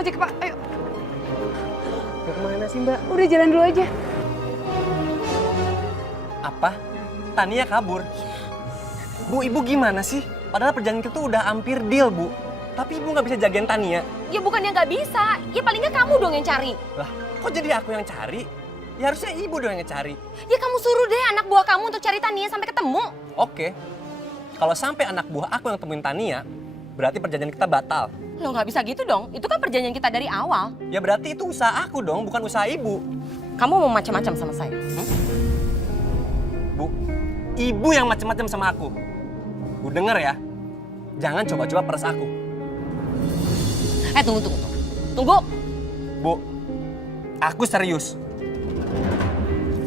ojek Pak, ayo. Mau kemana sih Mbak? Udah jalan dulu aja. Apa? Tania kabur? Bu, ibu gimana sih? Padahal perjanjian kita tuh udah hampir deal, Bu. Tapi ibu nggak bisa jagain Tania. Ya bukannya nggak bisa, ya paling nggak kamu dong yang cari. Lah, kok jadi aku yang cari? Ya harusnya ibu dong yang cari. Ya kamu suruh deh anak buah kamu untuk cari Tania sampai ketemu. Oke. Kalau sampai anak buah aku yang temuin Tania, berarti perjanjian kita batal. Lo nggak bisa gitu dong, itu kan perjanjian kita dari awal. Ya berarti itu usaha aku dong, bukan usaha ibu. Kamu mau macam-macam sama saya? Bu, ibu yang macam-macam sama aku. Bu denger ya, jangan coba-coba peres aku. Tunggu. Bu, aku serius.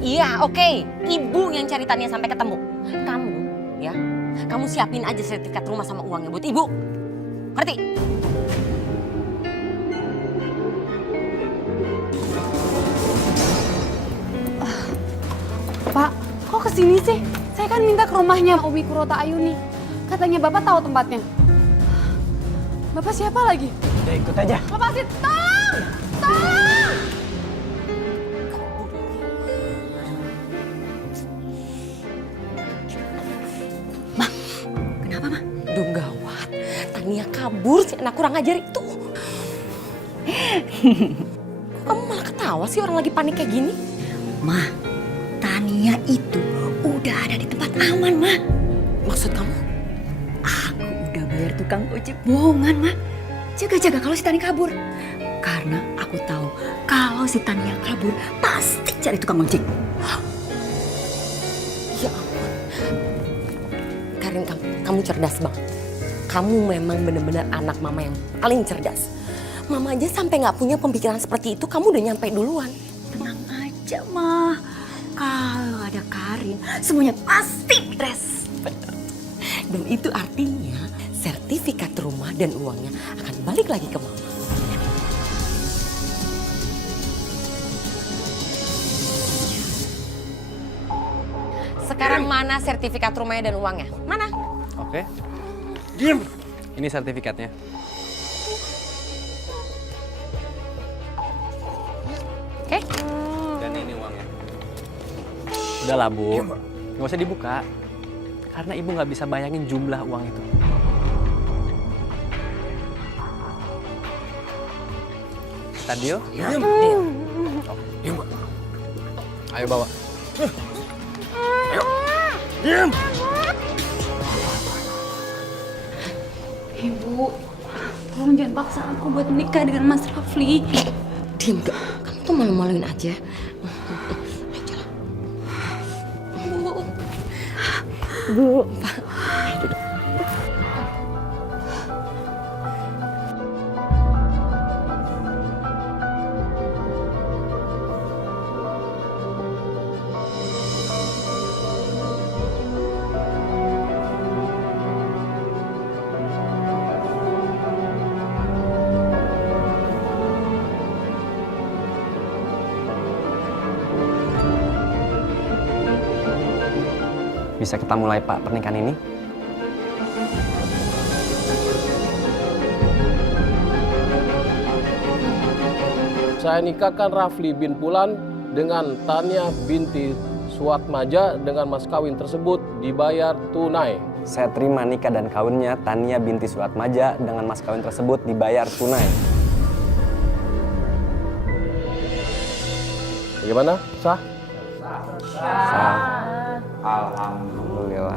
Iya, oke. Ibu yang cari Tania sampai ketemu. Kamu, ya, kamu siapin aja sertifikat rumah sama uangnya buat ibu. Ngerti? Pak, kok kesini sih? Saya kan minta ke rumahnya Umi Kurota Ayuni. Katanya Bapak tahu tempatnya. Bapak siapa lagi? Ya ikut aja. Lepasin, tolong! Tolong! Kenapa, Ma? Duh, gawat. Tania kabur, si anak kurang ajar itu. Kok kamu malah ketawa sih orang lagi panik kayak gini? Ma, Tania itu udah ada di tempat aman, Ma. Maksud kamu? Aku udah bayar tukang ojek bohongan, Ma. Jaga-jaga kalau si Tania kabur. Karena aku tahu kalau si Tania kabur pasti cari tukang ojek. Ya ampun. Karin, kamu cerdas banget. Kamu memang benar-benar anak mama yang paling cerdas. Mama aja sampai nggak punya pemikiran seperti itu, kamu udah nyampe duluan. Tenang aja, Ma. Kalau ada Karin, semuanya pasti beres. Dan itu artinya sertifikat rumah dan uangnya akan balik lagi ke mama. Sekarang mana sertifikat rumahnya dan uangnya? Mana? Oke. Diam. Ini sertifikatnya. Oke. Dan ini uangnya. Udahlah, Bu. Nggak usah dibuka. Karena ibu nggak bisa bayangin jumlah uang itu. Tadio? Diam. Diam, Pak. Ayo bawa. Ayo. Diam. Ibu, tolong jangan paksa aku buat menikah dengan Mas Rafli. Diam dong, kamu tuh malu-maluin aja. Ayo jalan. Bu, Pak. Duduk. Bisa kita mulai, Pak, pernikahan ini? Saya nikahkan Rafli bin Pulan dengan Tania binti Suatmaja dengan mas kawin tersebut dibayar tunai. Saya terima nikah dan kawinnya Tania binti Suatmaja dengan mas kawin tersebut dibayar tunai. Bagaimana? Sah? Sah. Alhamdulillah.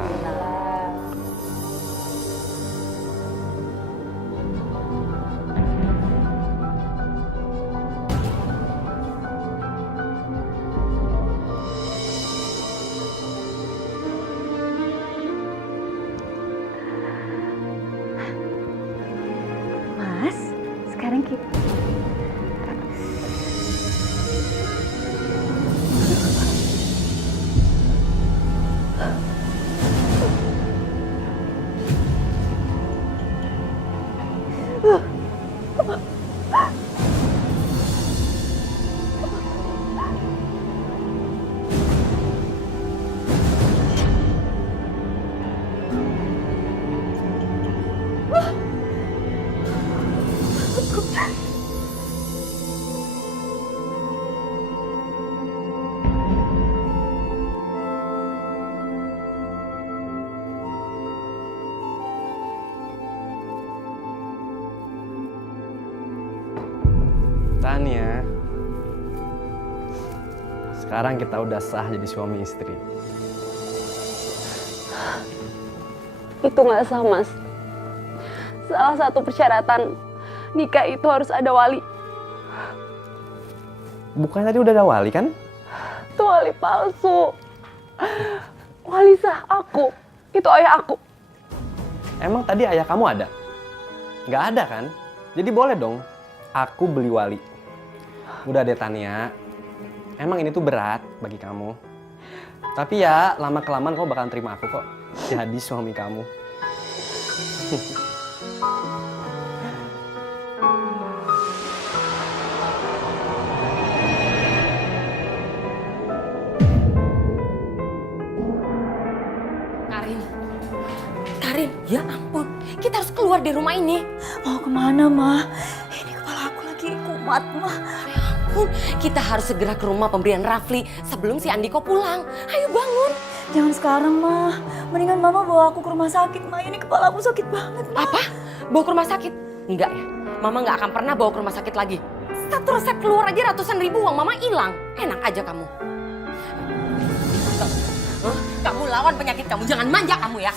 Mas, sekarang kita... Sekarang kita udah sah jadi suami istri. Itu nggak sah, Mas. Salah satu persyaratan nikah itu harus ada wali. Bukan tadi udah ada wali kan? Itu wali palsu. Wali sah aku, itu ayah aku. Emang tadi ayah kamu ada? Nggak ada kan? Jadi boleh dong aku beli wali. Udah deh Tania, emang ini tuh berat bagi kamu. Tapi ya lama-kelamaan kamu bakalan terima aku kok jadi suami kamu. Karin, ya ampun, kita harus keluar dari rumah ini. Mau kemana, Ma? Ini kepala aku lagi kumat, Ma. Ya ampun, kita harus segera ke rumah pemberian Rafli sebelum si Andiko pulang. Ayo bangun. Jangan sekarang, Ma. Mendingan Mama bawa aku ke rumah sakit, Ma. Ini kepala aku sakit banget, Ma. Apa? Bawa ke rumah sakit? Enggak ya, Mama nggak akan pernah bawa ke rumah sakit lagi. Satu resep keluar aja ratusan ribu, uang Mama hilang. Enak aja kamu. Kamu lawan penyakit kamu, jangan manja kamu ya.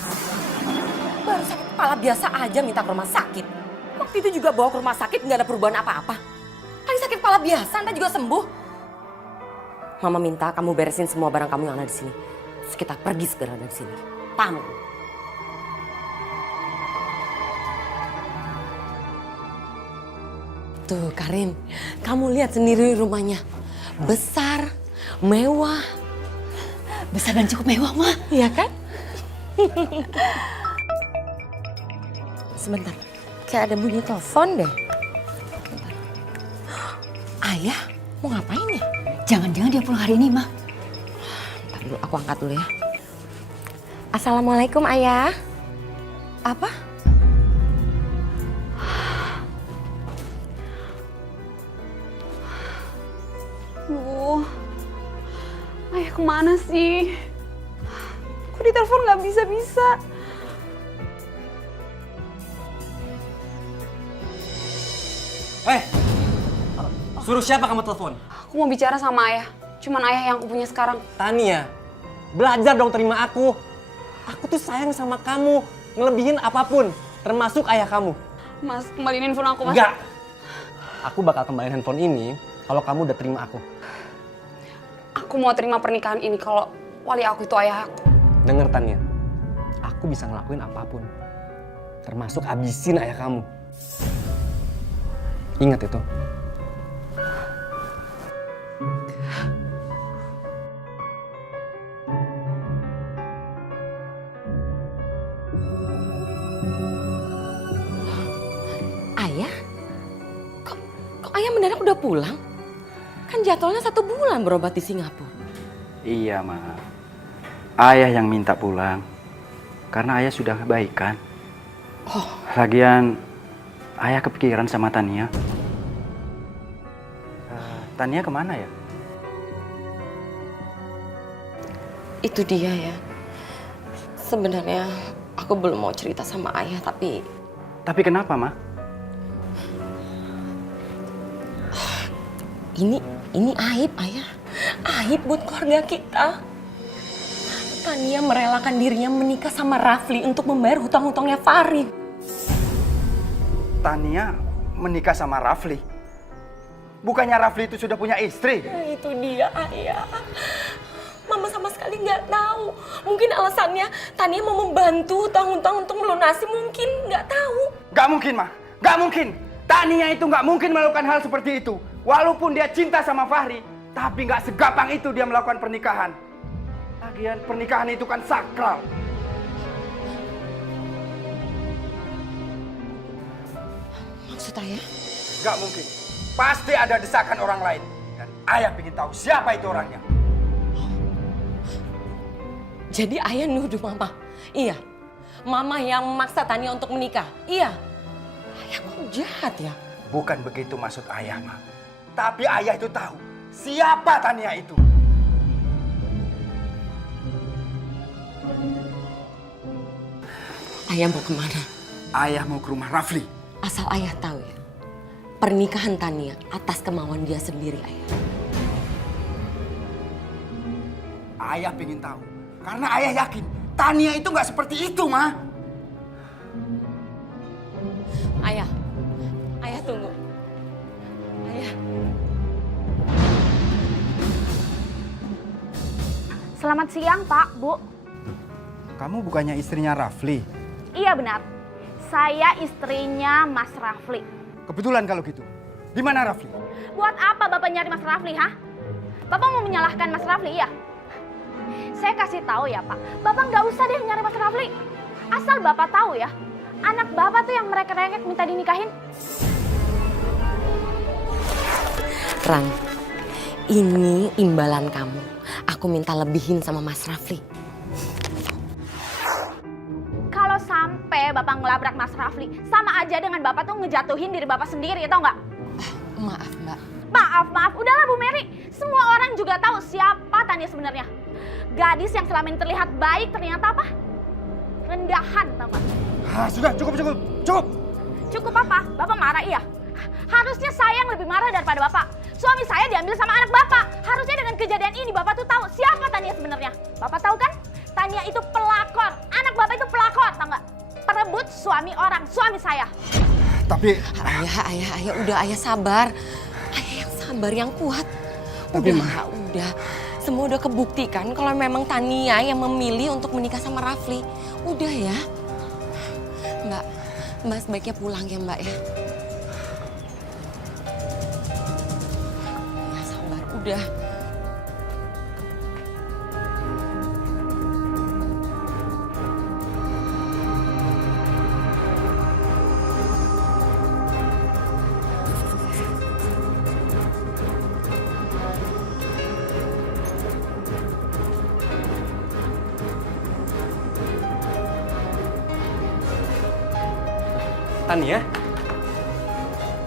Baru sakit kepala biasa aja minta ke rumah sakit. Waktu itu juga bawa ke rumah sakit nggak ada perubahan apa-apa. Paling sakit kepala biasa, ntar juga sembuh. Mama minta kamu beresin semua barang kamu yang ada di sini. Terus kita pergi segera dari sini. Paham? Tuh Karin, kamu lihat sendiri rumahnya. Besar, mewah. Besar dan cukup mewah, Ma. Iya kan? Sebentar, kayak ada bunyi telepon deh. Ayah, mau ngapain ya? Jangan-jangan dia pulang hari ini, Ma. Ntar dulu, aku angkat dulu ya. Assalamualaikum, Ayah. Apa? Duh, ayah kemana sih? Kok ditelepon nggak bisa-bisa? Suruh siapa kamu telepon? Aku mau bicara sama ayah. Cuman ayah yang aku punya sekarang. Tania, belajar dong terima aku. Aku tuh sayang sama kamu, ngelebihin apapun, termasuk ayah kamu. Mas, kembaliin handphone aku, Mas. Enggak. Aku bakal kembaliin handphone ini kalau kamu udah terima aku. Aku mau terima pernikahan ini kalau wali aku itu ayah aku. Dengar Tania, aku bisa ngelakuin apapun, termasuk habisin ayah kamu. Ingat itu. Ayah? Kok Ayah mendadak udah pulang? Kan jadwalnya 1 bulan berobat di Singapura. Iya, Ma. Ayah yang minta pulang. Karena ayah sudah baikan. Oh. Lagian, ayah kepikiran sama Tania. Tania kemana ya? Itu dia ya. Sebenarnya aku belum mau cerita sama ayah, tapi Tapi kenapa, Ma? Ini aib, ayah. Aib buat keluarga kita. Tania merelakan dirinya menikah sama Rafli untuk membayar hutang-hutangnya Farid. Tania menikah sama Rafli? Bukannya Rafli itu sudah punya istri? Nah, itu dia, ayah. Mama sama sekali nggak tahu. Mungkin alasannya Tania mau membantu hutang-hutang untuk melunasi, mungkin nggak tahu. Gak mungkin, Ma. Gak mungkin. Tania itu gak mungkin melakukan hal seperti itu. Walaupun dia cinta sama Fahri, tapi gak segampang itu dia melakukan pernikahan. Lagian pernikahan itu kan sakral. Maksud ayah? Gak mungkin. Pasti ada desakan orang lain. Dan ayah ingin tahu siapa itu orangnya. Jadi ayah nuduh mama? Iya. Mama yang memaksa Tania untuk menikah? Iya. Ayah kok jahat ya? Bukan begitu maksud ayah, Ma. Tapi ayah itu tahu siapa Tania itu. Ayah mau kemana? Ayah mau ke rumah Rafli. Asal ayah tahu ya, pernikahan Tania atas kemauan dia sendiri, ayah. Ayah pengen tahu. Karena ayah yakin Tania itu nggak seperti itu, Ma. Ayah, ayah tunggu. Ayah. Selamat siang, Pak, Bu. Kamu bukannya istrinya Rafli? Iya benar. Saya istrinya Mas Rafli. Kebetulan kalau gitu. Di mana Rafli? Buat apa Bapak nyari Mas Rafli, ha? Bapak mau menyalahkan Mas Rafli, ya? Saya kasih tahu ya, Pak. Bapak nggak usah deh nyari Mas Rafli. Asal Bapak tahu ya, anak Bapak tuh yang mereka-rengek minta dinikahin. Rang, ini imbalan kamu. Aku minta lebihin sama Mas Rafli. Kalau sampai Bapak ngelabrak Mas Rafli, sama aja dengan Bapak tuh ngejatuhin diri Bapak sendiri, tau nggak? Maaf, Mbak. Maaf. Udahlah Bu Mary. Semua orang juga tahu siapa Tania sebenarnya. Gadis yang selama ini terlihat baik ternyata apa? Rendahan, tau nggak? Sudah, cukup. Cukup apa? Bapak marah, iya? Harusnya saya yang lebih marah daripada Bapak. Suami saya diambil sama anak Bapak. Harusnya dengan kejadian ini Bapak tuh tahu siapa Tania sebenarnya. Bapak tahu kan? Tania itu pelakor. Anak Bapak itu pelakor, tau nggak? Perebut suami orang, suami saya. Tapi Ayah, udah ayah sabar. Ayah yang sabar, yang kuat. Tapi, Udah. Semua udah kebuktikan kalau memang Tania yang memilih untuk menikah sama Rafli. Udah ya. Mbak sebaiknya pulang ya, Mbak ya. Ya sabar, udah.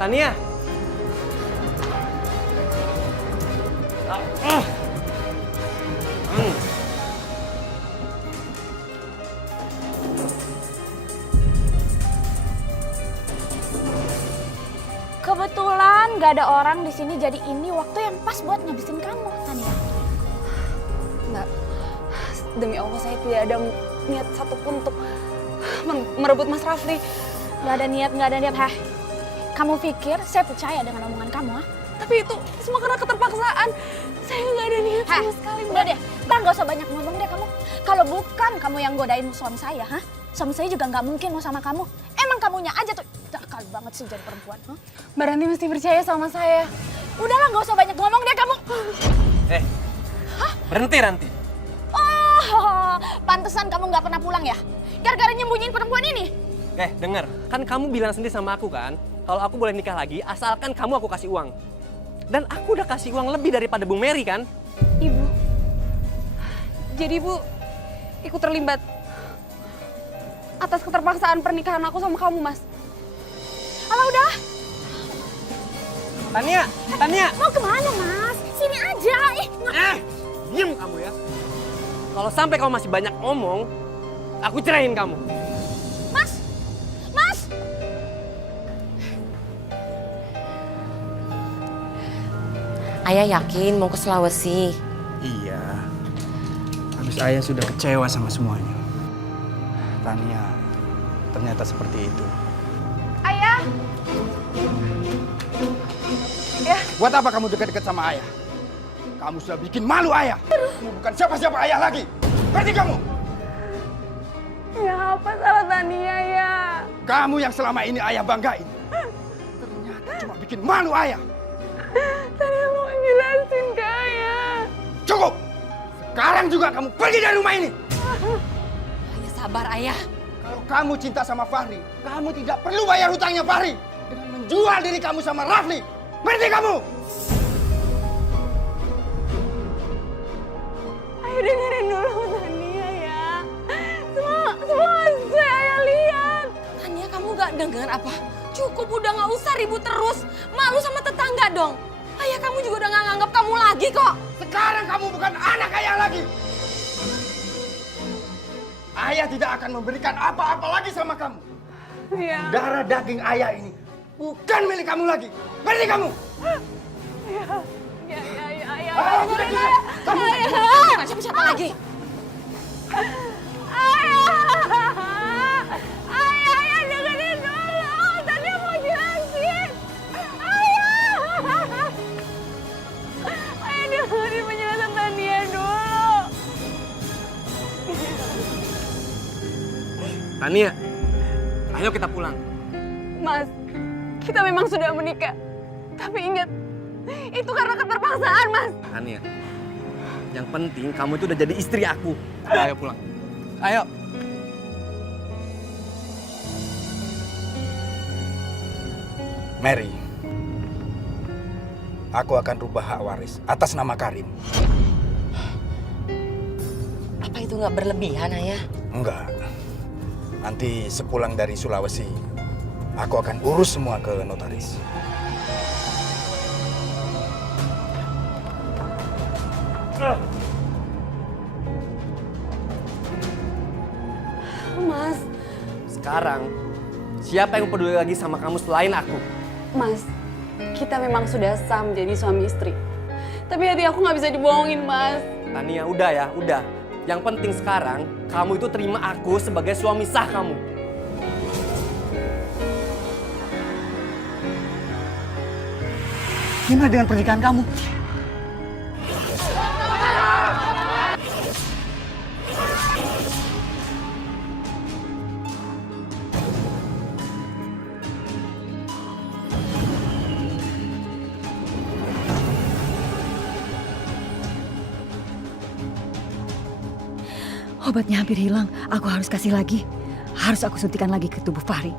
Tania? Kebetulan gak ada orang di sini, jadi ini waktu yang pas buat ngabisin kamu, Tania. Mbak, demi Allah saya tidak ada niat satupun untuk merebut Mas Rafli. Gak ada niat. Heh, kamu pikir saya percaya dengan omongan kamu, ha? Tapi itu semua karena keterpaksaan. Saya nggak ada niat sama sekali, Mbak. Udah deh, gak usah banyak ngomong deh kamu. Kalau bukan kamu yang godain suami saya, ha? Suami saya juga nggak mungkin mau sama kamu. Emang kamunya aja tuh nakal banget sih jadi perempuan, ha? Mbak Ranti mesti percaya sama saya. Udahlah, gak usah banyak ngomong deh kamu. Berhenti, Ranti. Oh, pantesan kamu nggak pernah pulang ya? Gara-gara nyembunyiin perempuan ini. Dengar, kan kamu bilang sendiri sama aku kan, kalau aku boleh nikah lagi, asalkan kamu aku kasih uang. Dan aku udah kasih uang lebih daripada Bu Mary kan? Ibu, jadi Ibu ikut terlibat atas keterpaksaan pernikahan aku sama kamu, Mas. Alah udah, Tania! mau kemana Mas? Sini aja. Diem kamu ya. Kalau sampai kamu masih banyak ngomong, aku ceraiin kamu. Mas. Ayah yakin mau ke Sulawesi. iya. Habis ayah sudah kecewa sama semuanya. Tania ternyata seperti itu. Ayah. Buat apa kamu dekat-dekat sama ayah? Kamu sudah bikin malu ayah. Kamu bukan siapa-siapa ayah lagi. Ngerti kamu? Ya apa salah Tania ya? Kamu yang selama ini ayah banggain. Ternyata cuma bikin malu ayah. Tania mau jelasin ke Ayah. Cukup! Sekarang juga kamu pergi dari rumah ini. Ayah sabar, ayah. Kalau kamu cinta sama Fahri, kamu tidak perlu bayar hutangnya Fahri dengan menjual diri kamu sama Rafli. Ngerti kamu? Ayah dengerin dulu Tania ya. Semua saya lihat. Tania, kamu gak dengar apa? Cukup, udah gak usah ribut terus. Malu sama tetangga dong. Ayah kamu juga udah gak nganggap kamu lagi kok. Sekarang kamu bukan anak ayah lagi. Ayah tidak akan memberikan apa-apa lagi sama kamu. Iya. Darah daging ayah ini bukan milik kamu lagi. Ngerti kamu? Iya. Sudah, kamu siapa lagi? Ayah, dengerin dulu. Tania mau jelasin. Ayah dengerin penjelasan Tania dulu. Tania, ayo kita pulang. Mas, kita memang sudah menikah. Tapi ingat, itu karena keterpaksaan, Mas. Tania, yang penting kamu itu udah jadi istri aku. Ayo pulang. Ayo. Mary, aku akan rubah hak waris atas nama Karim. Apa itu nggak berlebihan, Ayah? Enggak. Nanti sepulang dari Sulawesi, aku akan urus semua ke notaris. Mas, Sekarang, siapa yang peduli lagi sama kamu selain aku? Mas, kita memang sudah sah menjadi suami istri. Tapi hati aku nggak bisa dibohongin, Mas. Tania, udah ya, udah. Yang penting sekarang, kamu itu terima aku sebagai suami sah kamu. Gimana dengan pernikahan kamu? Obatnya hampir hilang. Aku harus kasih lagi. Harus aku suntikan lagi ke tubuh Fahri.